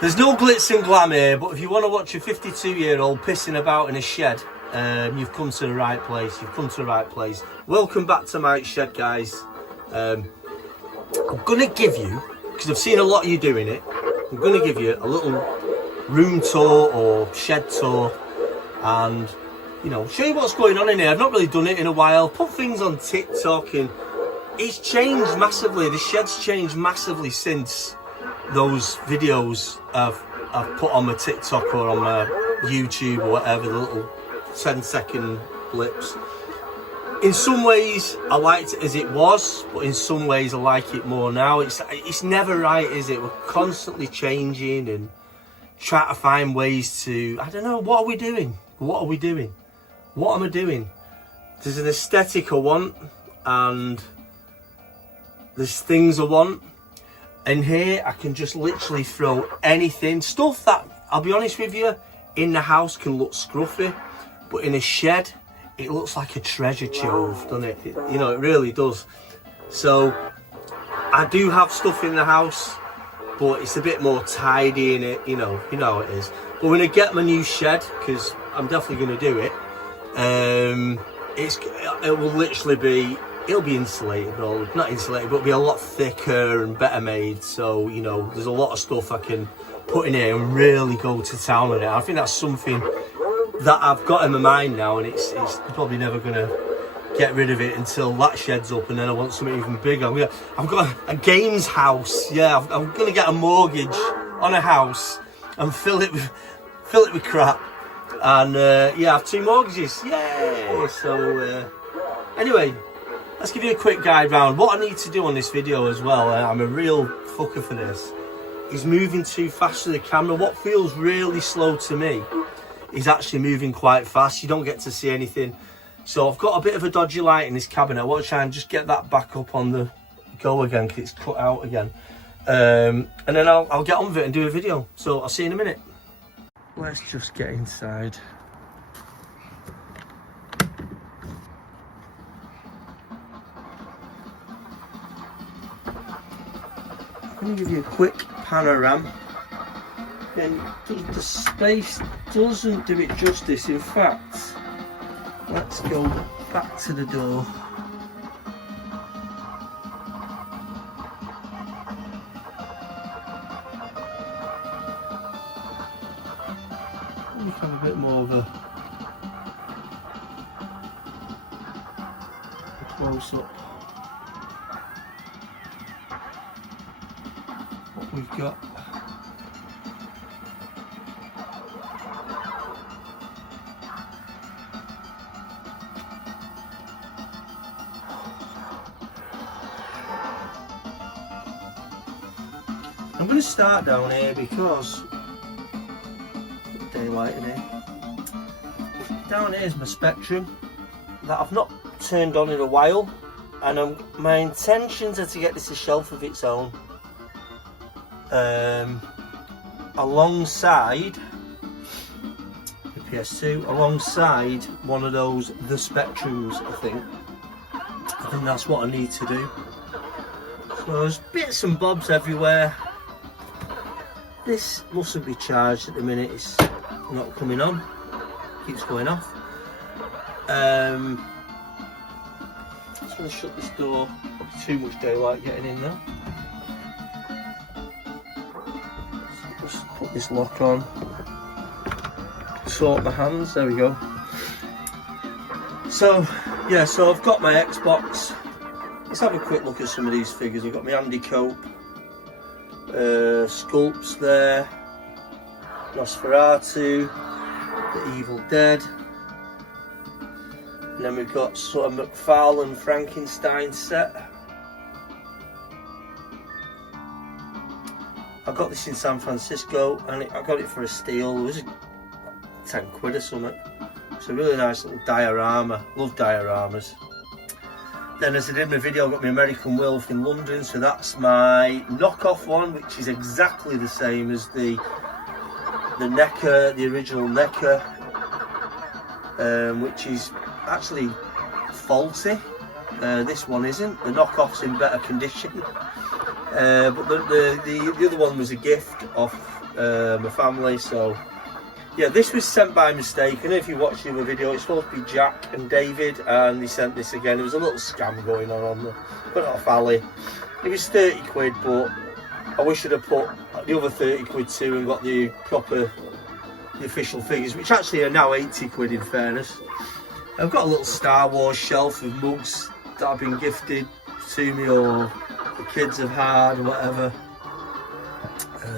There's no glitz and glam here, but if you want to watch a 52-year-old pissing about in a shed, you've come to the right place. You've come to the right place. Welcome back to Mike's Shed, guys. I'm going to give you, because I've seen a lot of you doing it, I'm going to give you a little room tour or shed tour and, you know, show you what's going on in here. I've not really done it in a while. Put things on TikTok and it's changed massively. The shed's changed massively since those videos I've put on my TikTok or on my YouTube or whatever, the little 10-second blips. In some ways I liked it as it was, but in some ways I like it more now. It's never right, is it? We're constantly changing and trying to find ways to, I don't know, what are we doing? What are we doing? What am I doing? There's an aesthetic I want and there's things I want. And here I can just literally throw anything, stuff that, I'll be honest with you, in the house can look scruffy, but in a shed it looks like a treasure trove, doesn't it? You know, it really does. So I do have stuff in the house, but it's a bit more tidy in it, you know how it is. But when I get my new shed, because I'm definitely going to do it, it will literally be, it'll be insulated, or not insulated, but it'll be a lot thicker and better made. So, you know, there's a lot of stuff I can put in here and really go to town on it. I think that's something that I've got in my mind now, and it's probably never going to get rid of it until that shed's up, and then I want something even bigger. I've got a games house. Yeah, I'm going to get a mortgage on a house and fill it with crap. And yeah, I have 2 mortgages. Yay! So anyway, let's give you a quick guide round. What I need to do on this video as well, I'm a real fucker for this, is moving too fast with the camera. What feels really slow to me is actually moving quite fast. You don't get to see anything. So I've got a bit of a dodgy light in this cabinet. I want to try and just get that back up on the go again, because it's cut out again. And then I'll get on with it and do a video. So I'll see you in a minute. Let's just get inside. I'm going to give you a quick panorama. And the space doesn't do it justice. In fact, let's go back to the door. Let me have a bit more of a close up. What we've got. I'm going to start down here because daylight in here. Down here is my Spectrum that I've not turned on in a while, and my intentions are to get this a shelf of its own, alongside the PS2, alongside one of those the Spectrums. I think that's what I need to do. So there's bits and bobs everywhere. This mustn't be charged at the minute, it's not coming on, keeps going off. Just going to shut this door, probably too much daylight getting in there. So just put this lock on, sort my hands, there we go. So yeah, so I've got my Xbox. Let's have a quick look at some of these figures. I've got my Andy Cope. Sculpts there, Nosferatu, The Evil Dead, and then we've got sort of McFarlane Frankenstein set. I got this in San Francisco and I got it for a steal. It was 10 quid or something. It's a really nice little diorama. Love dioramas. Then, as I did in my video, I got my American Wolf in London, so that's my knockoff one, which is exactly the same as the NECA, the original NECA, which is actually faulty. This one isn't. The knockoff's in better condition. But the other one was a gift off my family. So yeah, this was sent by mistake. And if you watch the other video, it's supposed to be Jack and David, and they sent this again. There was a little scam going on the got it off Ali. It was 30 quid, but I wish I'd have put the other 30 quid too and got the official figures, which actually are now 80 quid in fairness. I've got a little Star Wars shelf of mugs that have been gifted to me or the kids have had or whatever.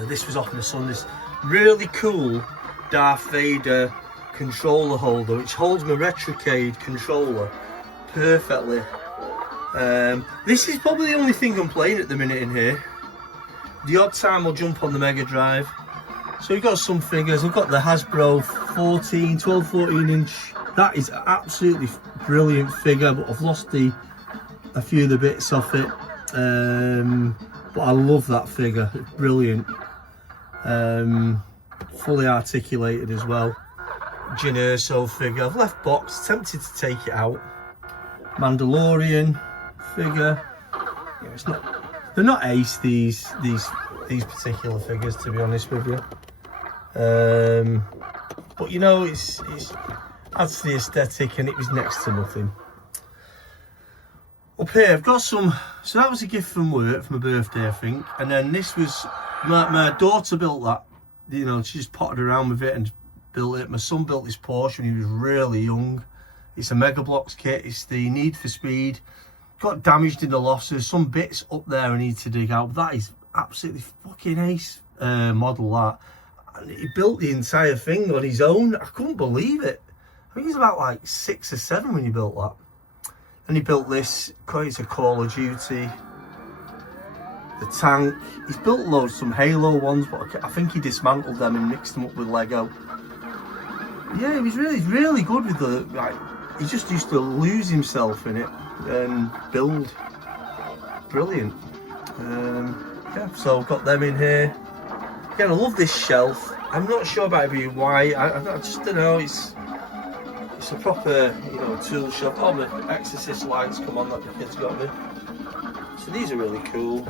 This was off my son, this really cool Darth Vader controller holder, which holds my Retrocade controller perfectly. This is probably the only thing I'm playing at the minute in here. The odd time I'll jump on the Mega Drive. So we've got some figures. We've got the Hasbro 12-14 inch. That is an absolutely brilliant figure, but I've lost a few of the bits off it. But I love that figure, it's brilliant. Fully articulated as well. Jyn Erso figure. I've left box, tempted to take it out. Mandalorian figure. Yeah, it's not. They're not ace these particular figures, to be honest with you. But you know, it's adds to the aesthetic, and it was next to nothing. Up here, I've got some. So that was a gift from work for my birthday, I think. And then this was my daughter built that. You know, she just potted around with it and built it. My son built this Porsche when he was really young. It's a Mega Bloks kit. It's the Need for Speed. Got damaged in the loft. So there's some bits up there I need to dig out. But that is absolutely fucking ace model, that. And he built the entire thing on his own. I couldn't believe it. I think he was about like 6 or 7 when he built that. And he built this. It's a Call of Duty. The tank. He's built loads, some Halo ones, but I think he dismantled them and mixed them up with Lego. Yeah, he was really good with the, like, he just used to lose himself in it and build. Brilliant. Yeah, so I've got them in here. Again, I love this shelf. I'm not sure about it being why. I just don't know. It's a proper, you know, tool shelf. Oh, the Exorcist lights come on that the kids got me. So these are really cool.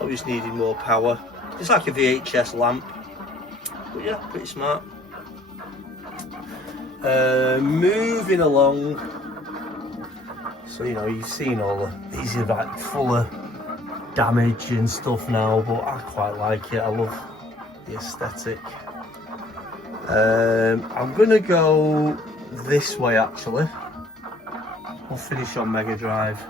I just needed more power. It's like a VHS lamp. But yeah, pretty smart. Moving along. So, you know, you've seen all these are like full of damage and stuff now, but I quite like it. I love the aesthetic. I'm gonna go this way actually. We'll finish on Mega Drive.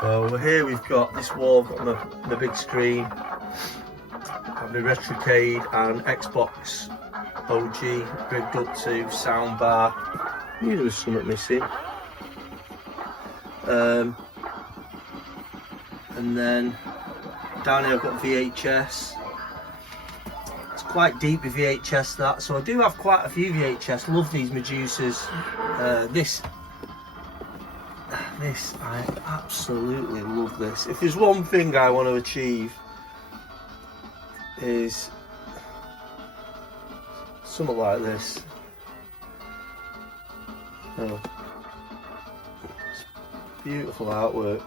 So here we've got this wall, I've got the big screen, got the Retrocade and Xbox OG rigged up to soundbar. Knew there was something missing. And then down here I've got VHS. It's quite deep with VHS, that, so I do have quite a few VHS. Love these Medusas. This, I absolutely love this. If there's one thing I want to achieve, is something like this. Oh, it's beautiful artwork.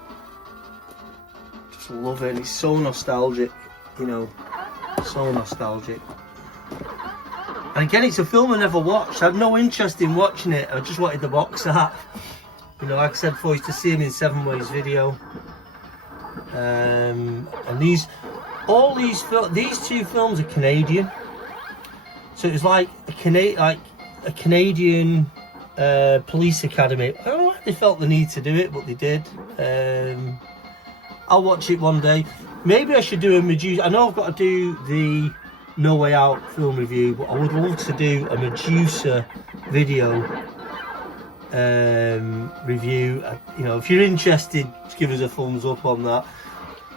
Just love it. It's so nostalgic, you know, so nostalgic. And again, it's a film I never watched. I had no interest in watching it. I just wanted the box art. You know, like I said before, I used to see him in 7 Ways video. And these two films are Canadian. So it was like a Canadian police academy. I don't know why they felt the need to do it, but they did. I'll watch it one day. Maybe I should do a Medusa. I know I've got to do the No Way Out film review, but I would love to do a Medusa video review. You know, if you're interested, just give us a thumbs up on that.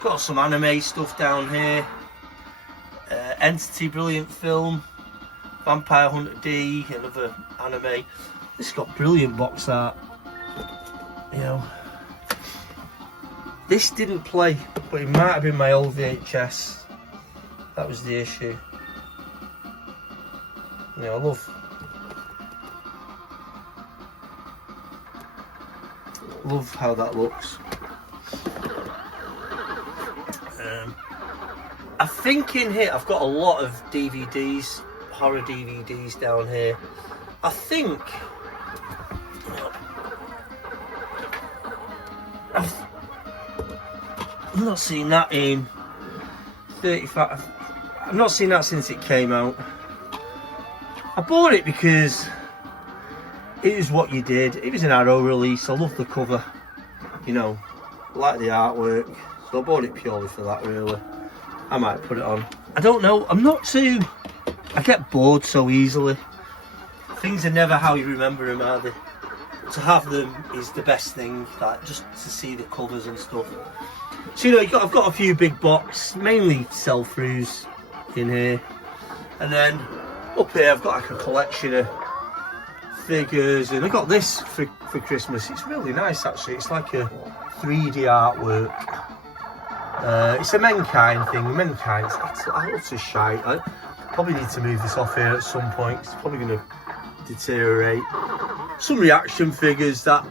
Got some anime stuff down here. Entity, brilliant film. Vampire Hunter D, another anime. This has got brilliant box art. You know, this didn't play, but it might have been my old VHS. That was the issue. You know, I love how that looks. I think in here I've got a lot of DVDs, horror DVDs down here. I think I've not seen that in 35. I've not seen that since it came out. I bought it because it was what you did. It was an Arrow release. I love the cover, you know, I like the artwork, so I bought it purely for that really. I might put it on. I don't know, I'm not too... I get bored so easily. Things are never how you remember them, are they? To have them is the best thing, like just to see the covers and stuff. So you know, I've got a few big box, mainly sell-throughs in here. And then up here I've got like a collection of figures, and I got this for Christmas. It's really nice actually. It's like a 3D artwork. It's a Menkind thing. Menkind's utter shite. I probably need to move this off here at some point. It's probably going to deteriorate. Some reaction figures that,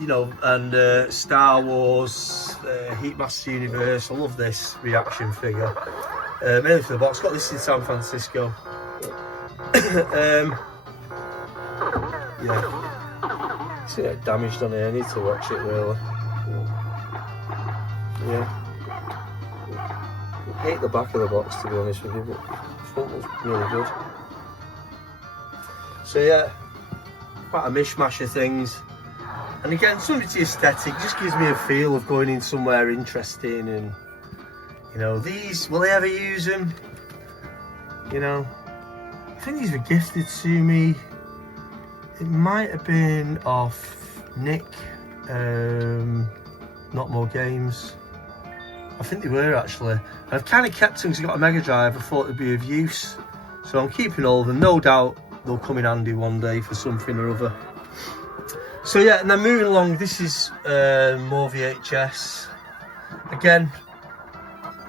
you know, and Star Wars, Heatmaster Universe. I love this reaction figure. Mainly for the box. Got this in San Francisco. Yeah. See it damaged on here. I need to watch it really. Yeah. I hate the back of the box to be honest with you, but the front was really good. So yeah, quite a mishmash of things. And again, something to aesthetic, just gives me a feel of going in somewhere interesting. And you know, these, will they ever use them? You know, I think these were gifted to me. It might have been off Nick, Not More Games. I think they were actually. I've kind of kept them because I've got a Mega Drive. I thought they'd be of use, so I'm keeping all of them. No doubt they'll come in handy one day for something or other. So yeah, and then moving along, this is more VHS. Again,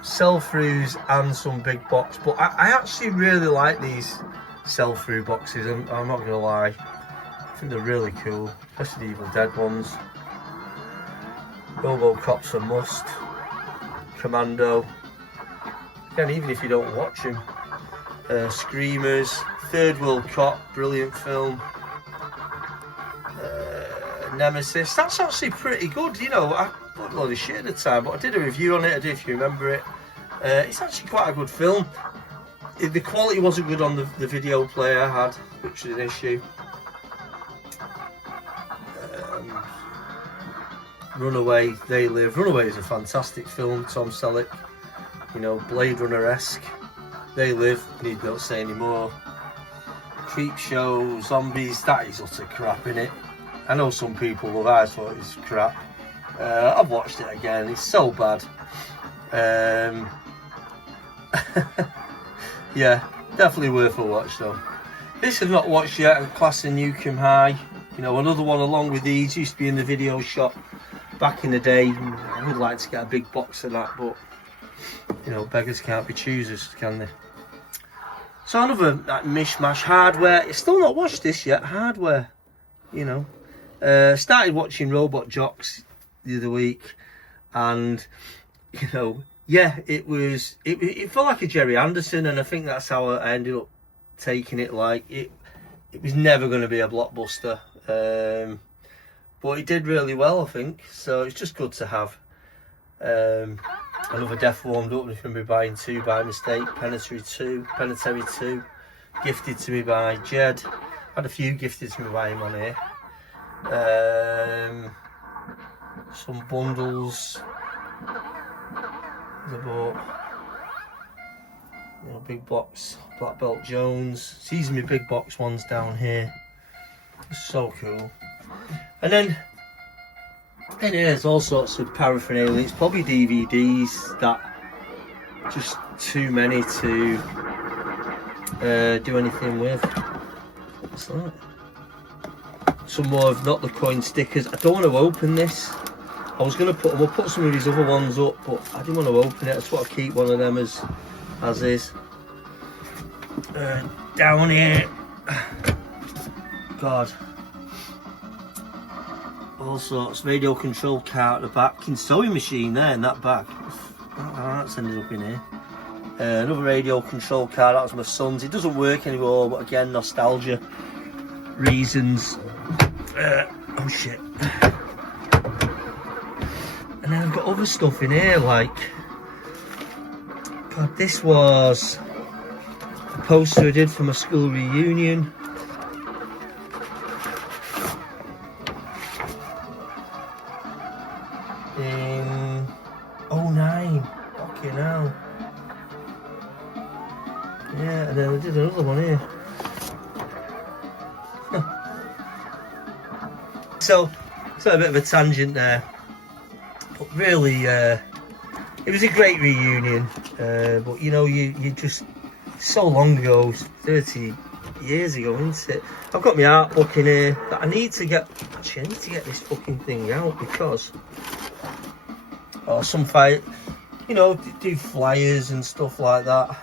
sell-throughs and some big box, but I actually really like these sell-through boxes. I'm not gonna lie, I think they're really cool, especially the Evil Dead ones. RoboCop's a must. Commando. Again, even if you don't watch him. Screamers. Third World Cop, brilliant film. Nemesis. That's actually pretty good. You know, I thought a lot of shit at the time, but I did a review on it. I don't know if you remember it. It's actually quite a good film. The quality wasn't good on the video player I had, which was an issue. Runaway, They Live. Runaway is a fantastic film, Tom Selleck. You know, Blade Runner-esque. They Live, need not say anymore. Creep Show, Zombies, that is utter crap, innit? I know some people love it, I thought it was crap. I've watched it again, it's so bad. Yeah, definitely worth a watch though. This I've not watched yet, Class of Nukem High. You know, another one along with these, used to be in the video shop back in the day. I would like to get a big box of that, but you know, beggars can't be choosers, can they? So another like, mishmash. Hardware. I've still not watched this yet. Hardware. You know, started watching Robot Jocks the other week, and you know, yeah, it felt like a Jerry Anderson, and I think that's how I ended up taking it. Like it was never going to be a blockbuster. But it did really well, I think, so it's just good to have. Another Death Warmed Up, if you're going to be buying two by mistake. Penitentiary 2, gifted to me by Jed. Had a few gifted to me by him on here. Some bundles I bought. You know, big box, Black Belt Jones. These are my big box ones down here. So cool. And then in here there's all sorts of paraphernalia. It's probably DVDs that just too many to do anything with. What's that? Some more of Not the Coin stickers. I don't want to open this. I was going to we'll put some of these other ones up, but I didn't want to open it. I just want to keep one of them as is. Down here, God, all sorts. Radio control car at the back. Sewing machine there in that bag. That's ended up in here. Another radio control car. That was my son's. It doesn't work anymore, but again, nostalgia reasons. Oh shit. And then I've got other stuff in here, like, God, this was a poster I did for my school reunion. In 09, fucking hell. Yeah, and then I did another one here. So a bit of a tangent there. But really, it was a great reunion. But you know, you just, so long ago, 30 years ago, isn't it? I've got my art book in here that I need to get. Actually, I need to get this fucking thing out because, some fight, you know, do flyers and stuff like that.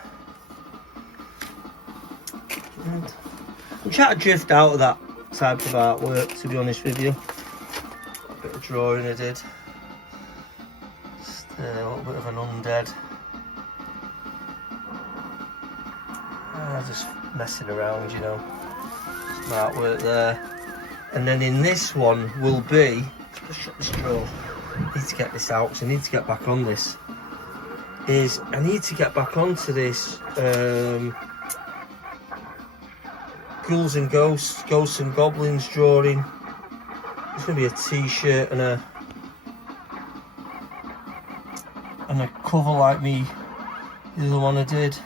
And I'm trying to drift out of that type of artwork, to be honest with you. A bit of drawing I did. Just a little bit of an undead. Just messing around, you know. Some artwork there. And then in this one will be, let's shut this drawer. I need to get this out because I need to get back on this. I need to get back onto this Ghouls and Ghosts and Goblins drawing. It's going to be a t-shirt and a cover like me, the other one I did.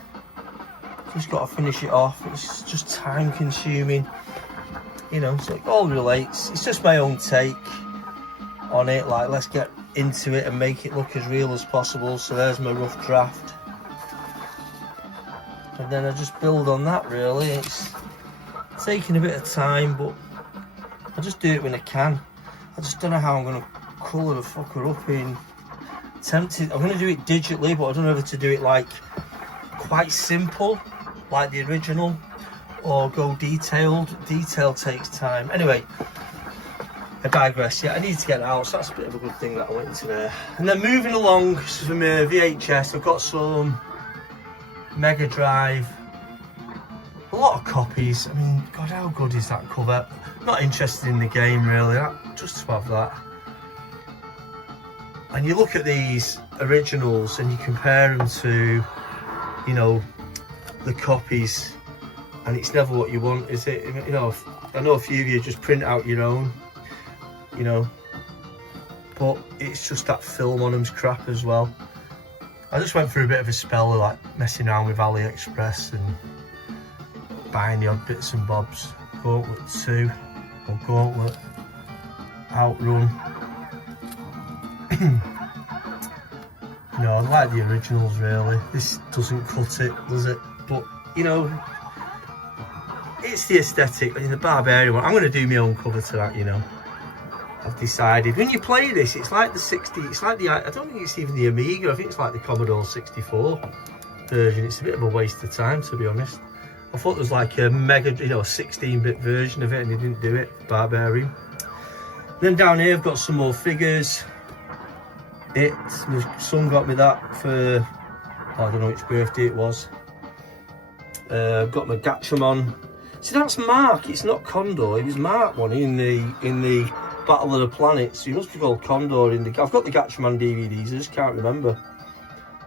Just got to finish it off. It's just time consuming, you know, so it all relates. It's just my own take on it, like, let's get into it and make it look as real as possible. So there's my rough draft, and then I just build on that. Really, it's taking a bit of time, but I just do it when I can. I just don't know how I'm going to colour the fucker up in. Tempted, I'm going to do it digitally, but I don't know whether to do it like quite simple like the original or go detailed. Detail takes time. Anyway, I digress. Yeah, I need to get it out, so that's a bit of a good thing that I went into there. And then moving along from VHS, I've got some Mega Drive, a lot of copies. I mean, God, how good is that cover? Not interested in the game really, just to have that. And you look at these originals and you compare them to, you know, the copies, and it's never what you want, is it? You know, I know a few of you just print out your own, you know, but it's just that film on them's crap as well. I just went through a bit of a spell of like messing around with AliExpress and buying the odd bits and bobs. Gauntlet 2 or Gauntlet, Outrun. No, I like the originals really. This doesn't cut it, does it? But, you know, it's the aesthetic. I mean, the Barbarian one, I'm going to do my own cover to that, you know. I've decided. When you play this, it's like the 60, it's like the, I don't think it's even the Amiga, I think it's like the Commodore 64 version. It's a bit of a waste of time, to be honest. I thought there was like a mega, you know, 16-bit version of it, and they didn't do it, Barbarian. Then down here, I've got some more figures. My son got me that for, I don't know which birthday it was. I've got my Gatchaman. See, that's Mark, it's not Condor. It was Mark one in the Battle of the Planets. He must be called Condor in the. I've got the Gatchaman DVDs, I just can't remember.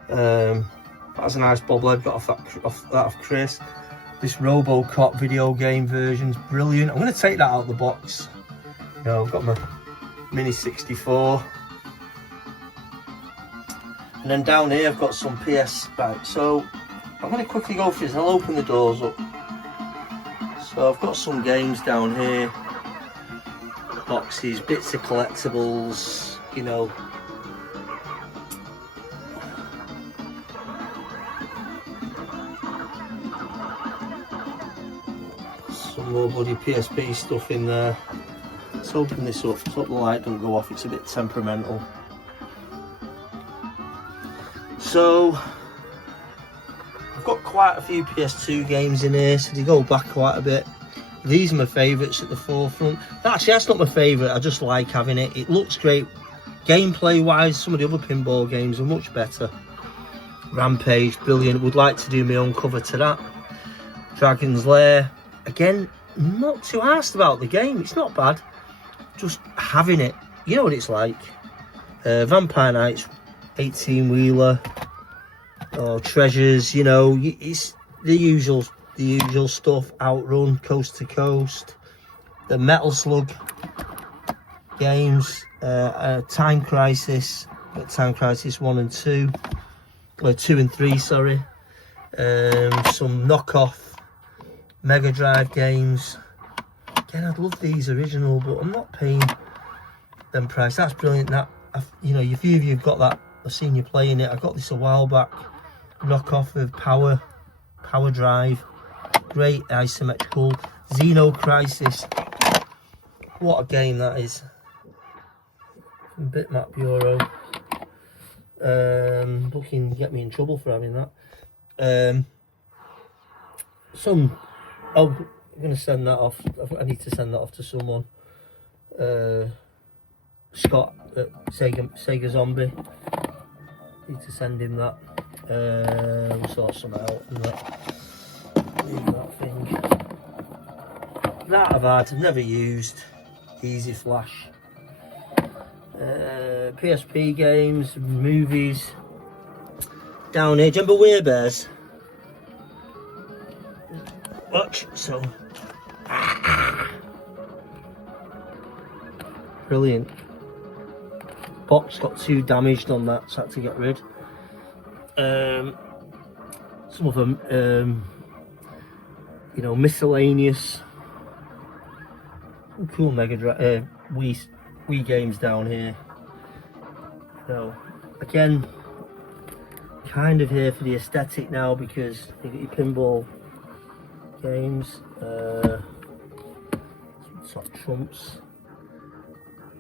That's a nice bobblehead, got off that of Chris. This RoboCop video game version's brilliant. I'm going to take that out of the box. You know, I've got my Mini 64. And then down here I've got some PS, right, so I'm going to quickly go through this and I'll open the doors up. So I've got some games down here, boxes, bits of collectibles, you know. Some more bloody PSP stuff in there. Let's open this up, so the light don't go off, it's a bit temperamental. So, I've got quite a few PS2 games in here, so they go back quite a bit. These are my favourites at the forefront. Actually, that's not my favourite. I just like having it. It looks great. Gameplay wise, some of the other pinball games are much better. Rampage, brilliant. Would like to do my own cover to that. Dragon's Lair, again, not too asked about the game. It's not bad. Just having it. You know what it's like. Vampire Knights, 18-wheeler, or Treasures. You know, it's the usual stuff. Outrun, Coast to Coast, the Metal Slug games, Time Crisis, Time Crisis 1 and 2. 2 and 3, sorry. Some knockoff Mega Drive games. Again, I'd love these original, but I'm not paying them price. That's brilliant. That, you know, a few of you've got that. I've seen you playing it. I got this a while back. Knockoff of Power Drive. Great isometrical. Xeno Crisis. What a game that is. Bitmap Bureau. Looking to get me in trouble for having that. I'm going to send that off. I need to send that off to someone. Scott at Sega Zombie. Need to send him that. We'll sort something out and leave that thing. That I've never used. Easy Flash. PSP games, movies. Down here, do you remember Werebears? Watch, so. Brilliant. Box got 2 damaged on that, so I had to get rid. Some of them, you know, miscellaneous. Some cool Mega Drive, Wii games down here. So, again, kind of here for the aesthetic now because you get your pinball games. Some sort of trumps.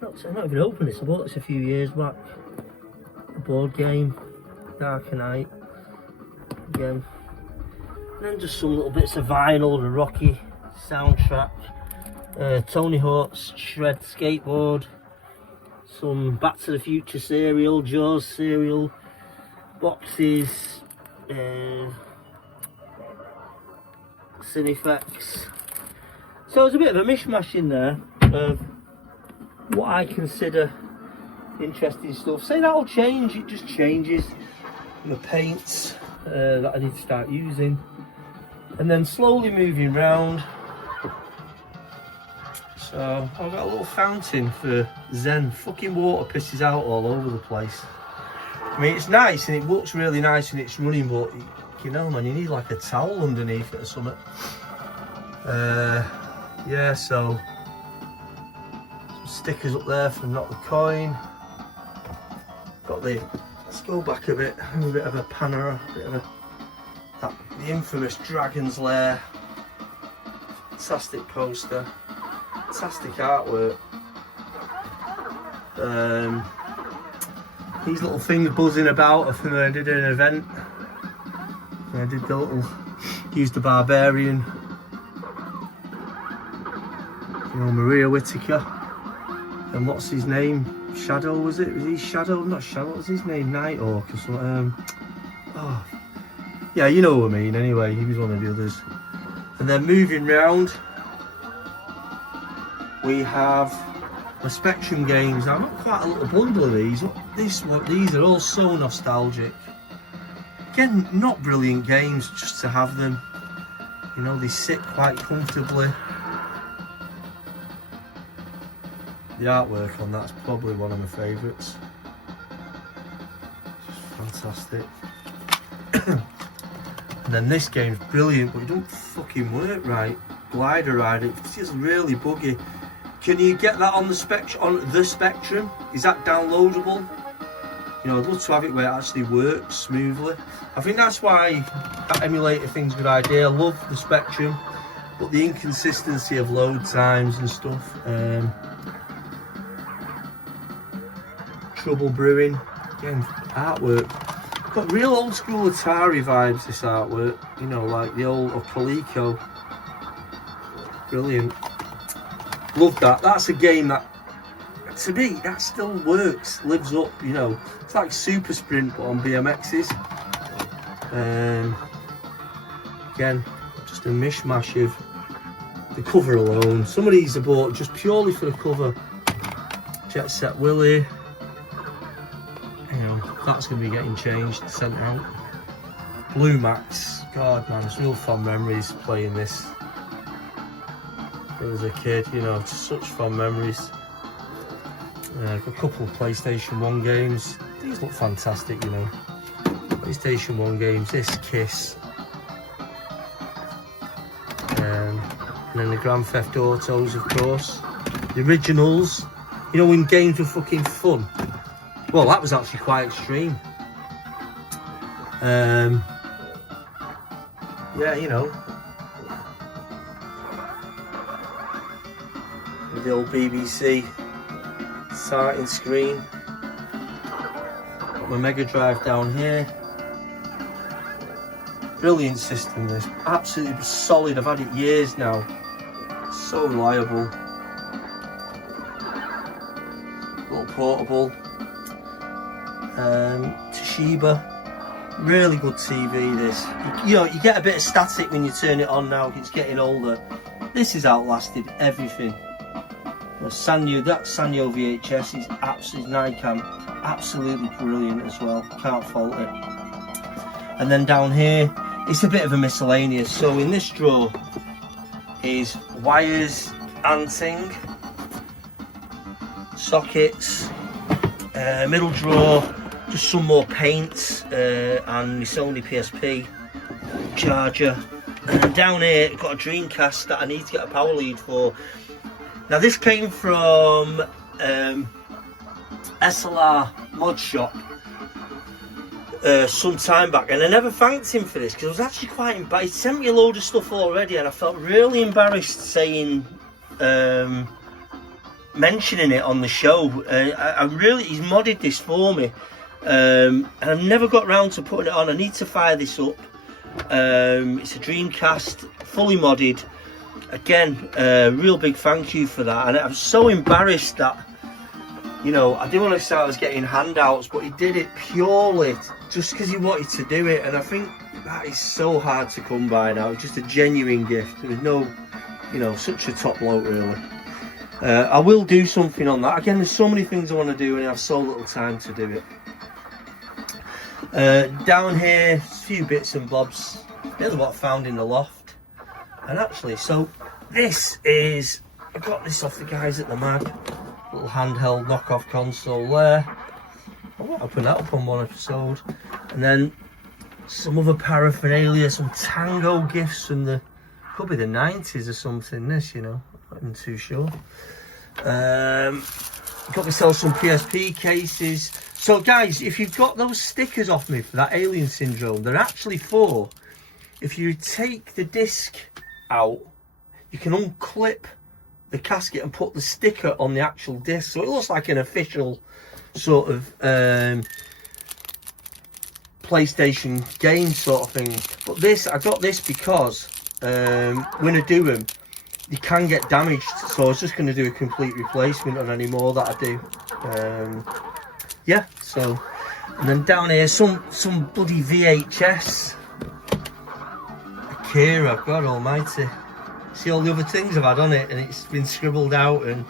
I'm not even open this. I bought this a few years back. A board game, Dark Knight. Again, and then just some little bits of vinyl, the Rocky soundtrack, Tony Hawk's Shred skateboard, some Back to the Future cereal, Jaws cereal, boxes, Cinefex. So there's a bit of a mishmash in there of what I consider interesting stuff. Say that'll change, it just changes. The paints that I need to start using, and then slowly moving round. So I've got a little fountain for Zen. Fucking water pisses out all over the place. I mean, it's nice and it looks really nice and it's running, but you know, man, you need like a towel underneath it or something. Yeah, so some stickers up there from Not the Coin. Got the, let's go back a bit of a panera, the infamous Dragon's Lair. Fantastic poster, fantastic artwork. These little things buzzing about are from I did an event. I did the little, used the Barbarian, you know, Maria Whittaker, and what's his name? Shadow, was it? Was he Shadow? Not Shadow, what was his name? Nighthawk or something. Oh, yeah, you know what I mean. Anyway, he was one of the others. And then moving round, we have the Spectrum games. Now, I've got quite a little bundle of these. These are all so nostalgic. Again, not brilliant games, just to have them. You know, they sit quite comfortably. The artwork on that's probably one of my favourites. Just fantastic. And then this game's brilliant, but it don't fucking work right. Glider Ride, it's just really buggy. Can you get that on the Spectrum? Is that downloadable? You know, I'd love to have it where it actually works smoothly. I think that's why that emulator thing's a good idea. I love the Spectrum, but the inconsistency of load times and stuff. Trouble Brewing, again, artwork. Got real old school Atari vibes, this artwork. You know, like the old Coleco. brilliant. Love that. That's a game that, to me, that still works, lives up, you know. It's like Super Sprint but on BMXs. Again, just a mishmash of the cover alone. Some of these are bought just purely for the cover. Jet Set Willy. You know, that's going to be getting changed, sent out. Blue Max. God, man, it's real fond memories playing this. As a kid, you know, just such fond memories. A couple of PlayStation 1 games. These look fantastic, you know. PlayStation 1 games, this Kiss. And then the Grand Theft Autos, of course. The originals. You know, when games were fucking fun. Well, that was actually quite extreme. Yeah, you know. With the old BBC sighting screen. Got my Mega Drive down here. Brilliant system, this. Absolutely solid. I've had it years now. So reliable. Little portable. Toshiba. Really good TV, this. You know, you get a bit of static when you turn it on now. It's getting older. This has outlasted everything. Sanyo, that Sanyo VHS is absolutely Nikon, absolutely brilliant as well. Can't fault it. And then down here, it's a bit of a miscellaneous. So in this drawer is wires, anting, sockets. Middle drawer, just some more paints and my Sony PSP charger. And then down here, I've got a Dreamcast that I need to get a power lead for. Now this came from SLR Mod Shop some time back, and I never thanked him for this because I was actually quite embarrassed. He sent me a load of stuff already and I felt really embarrassed saying, mentioning it on the show. He's modded this for me, and I've never got round to putting it on. I need to fire this up. It's a Dreamcast, fully modded. Again, real big thank you for that. And I'm so embarrassed that, you know, I didn't want to say I was getting handouts, but he did it purely just because he wanted to do it. And I think that is so hard to come by now. It's just a genuine gift. There was no, you know, such a top bloke, really. I will do something on that. Again, there's so many things I want to do and I have so little time to do it. Down here, a few bits and bobs. They're what I found in the loft. And actually, so this is, I got this off the guys at the Mag. Little handheld knockoff console there. I might open that up on one episode. And then some other paraphernalia, some Tango gifts from the, could be the 90s or something, this, you know. I'm not too sure. Got myself some PSP cases. So guys, if you've got those stickers off me for that Alien Syndrome, they're actually for, if you take the disc out, you can unclip the casket and put the sticker on the actual disc, so it looks like an official sort of PlayStation game sort of thing. But this, I got this because when I do them, you can get damaged, so I was just going to do a complete replacement on any more that I do. Yeah, so, and then down here some bloody VHS. Akira, God almighty. See all the other things I've had on it and it's been scribbled out, and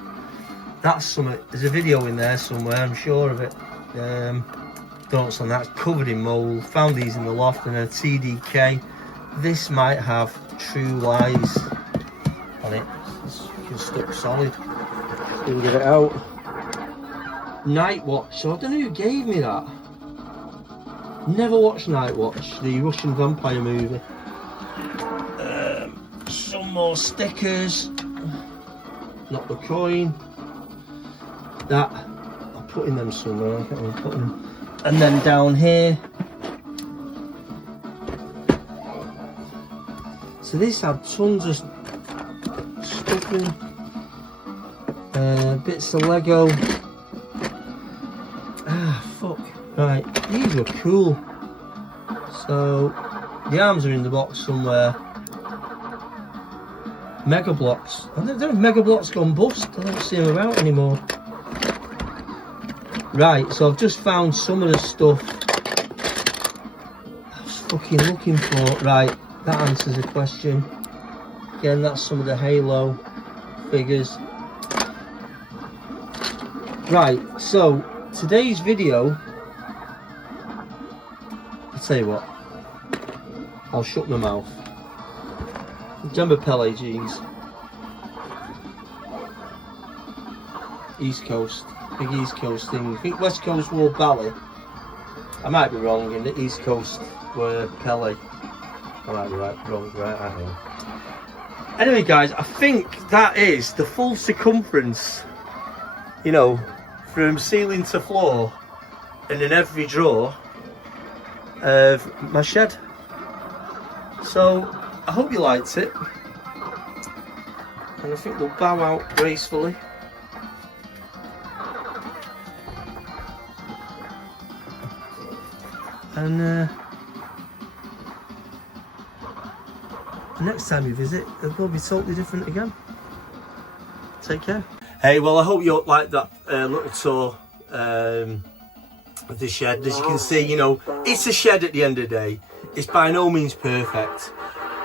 that's something. There's a video in there somewhere, I'm sure of it. Thoughts on that, it's covered in mould. Found these in the loft, and a TDK. This might have True Lies on it. It's fucking stuck solid. We'll get it out. Night Watch. So I don't know who gave me that. Never watched Night Watch, the Russian vampire movie. Some more stickers. Not the coin. That I'm putting them somewhere. I can't remember putting them. And then down here. So this had tons of stuff in. Bits of Lego. Ah, fuck. Right, these were cool. So the arms are in the box somewhere. Mega Bloks. I don't know if Mega Bloks gone bust. I don't see them about anymore. Right, so I've just found some of the stuff I was fucking looking for. Right, that answers the question. Again, that's some of the Halo figures. Right, so today's video, I'll tell you what, I'll shut my mouth. Remember Pele jeans? East Coast, big East Coast thing. I think West Coast wore Bally. I might be wrong, and the East Coast were Pele. I might be wrong, I don't know. Anyway guys, I think that is the full circumference, you know, from ceiling to floor and in every drawer of my shed. So I hope you liked it, and I think we'll bow out gracefully. And next time you visit, it will be totally different again. Take care. Hey, well, I hope you liked that little tour of the shed. As you can see, you know, it's a shed at the end of the day. It's by no means perfect,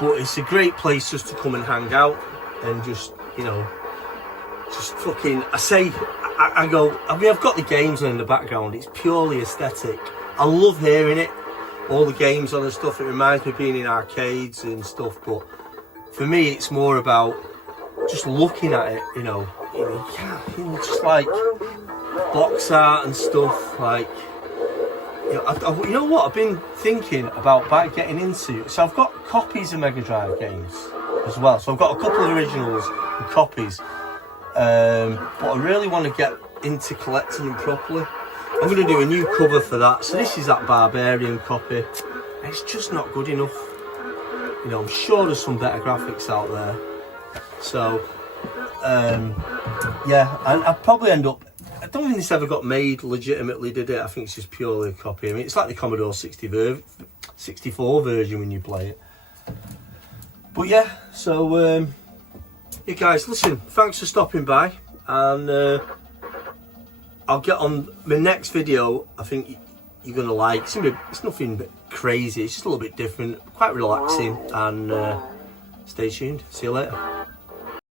but it's a great place just to come and hang out and just, you know, just fucking, I go, I mean, I've got the games on in the background. It's purely aesthetic. I love hearing it, all the games on and stuff. It reminds me of being in arcades and stuff, but for me, it's more about just looking at it, you know, just like box art and stuff, like, you know what I've been thinking about getting into. So I've got copies of Mega Drive games as well. So I've got a couple of originals and copies, but I really want to get into collecting them properly. I'm going to do a new cover for that. So this is that Barbarian copy. It's just not good enough. You know, I'm sure there's some better graphics out there. So, yeah, and I'll probably end up, I don't think this ever got made legitimately, did it? I think it's just purely a copy. I mean, it's like the Commodore 64 version when you play it. But yeah, so, you guys, listen, thanks for stopping by, and I'll get on my next video. I think you're going to like. It's nothing crazy, it's just a little bit different, quite relaxing, and stay tuned. See you later.